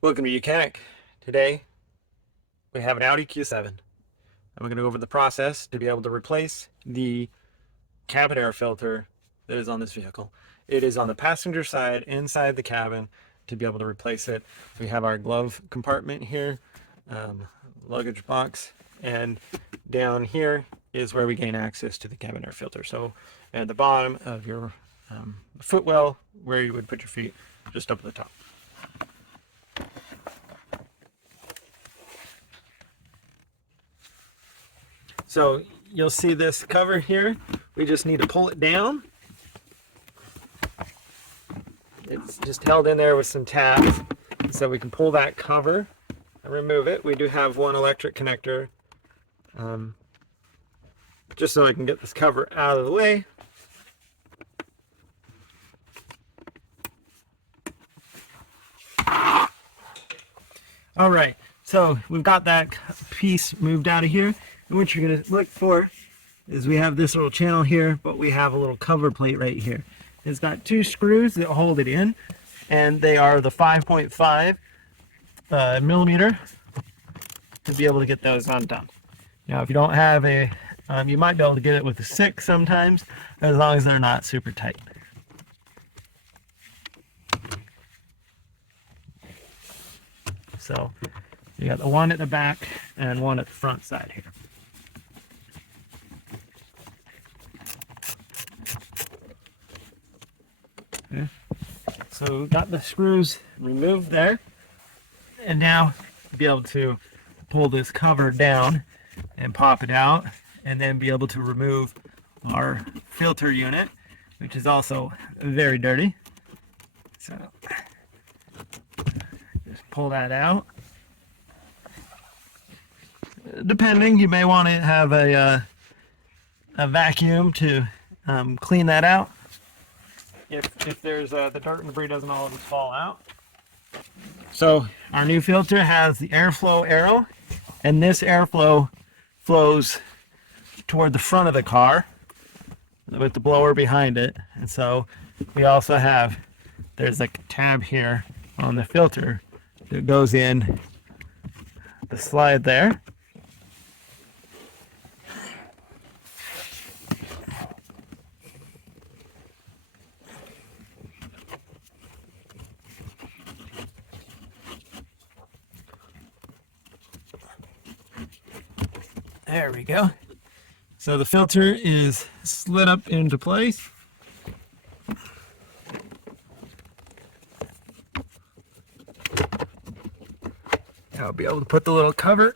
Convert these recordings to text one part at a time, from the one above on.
Welcome to Mechanic. Today we have an Audi Q7 and we're going to go over the process to be able to replace the cabin air filter that is on this vehicle. It is on the passenger side inside the cabin. To be able to replace it, we have our glove compartment here, luggage box, and down here is where we gain access to the cabin air filter. So at the bottom of your footwell, where you would put your feet, just up at the top. So you'll see this cover here. We just need to pull it down. It's just held in there with some tabs. So we can pull that cover and remove it. We do have one electric connector. Just so I can get this cover out of the way. All right, so we've got that piece moved out of here. And what you're gonna look for is we have this little channel here, but we have a little cover plate right here. It's got two screws that hold it in, and they are the 5.5 millimeter to be able to get those undone. Now, if you don't have a, you might be able to get it with a 6 sometimes, as long as they're not super tight. So you got the one at the back and one at the front side here. Okay. So we've got the screws removed there, and now be able to pull this cover down and pop it out, and then be able to remove our filter unit, which is also very dirty. So just pull that out. Depending, you may want to have a vacuum to clean that out. If there's the dirt and debris doesn't always fall out. So our new filter has the airflow arrow, and this airflow flows toward the front of the car with the blower behind it. And so we also have, there's like a tab here on the filter that goes in the slide there. There we go. So the filter is slid up into place. I'll be able to put the little cover.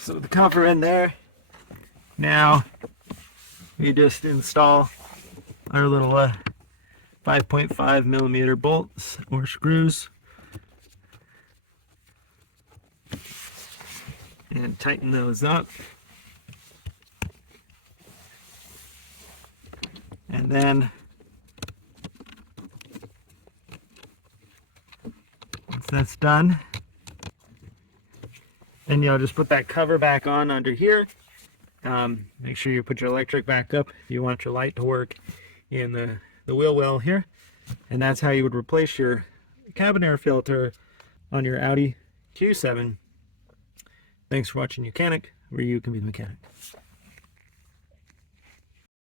So with the cover in there, now we just install our little 5.5 millimeter bolts or screws and tighten those up. And then once that's done, then you'll just put that cover back on under here. Make sure you put your electric back up if you want your light to work in the wheel well here. And that's how you would replace your cabin air filter on your Audi Q7. Thanks for watching Mechanic, where you can be the mechanic.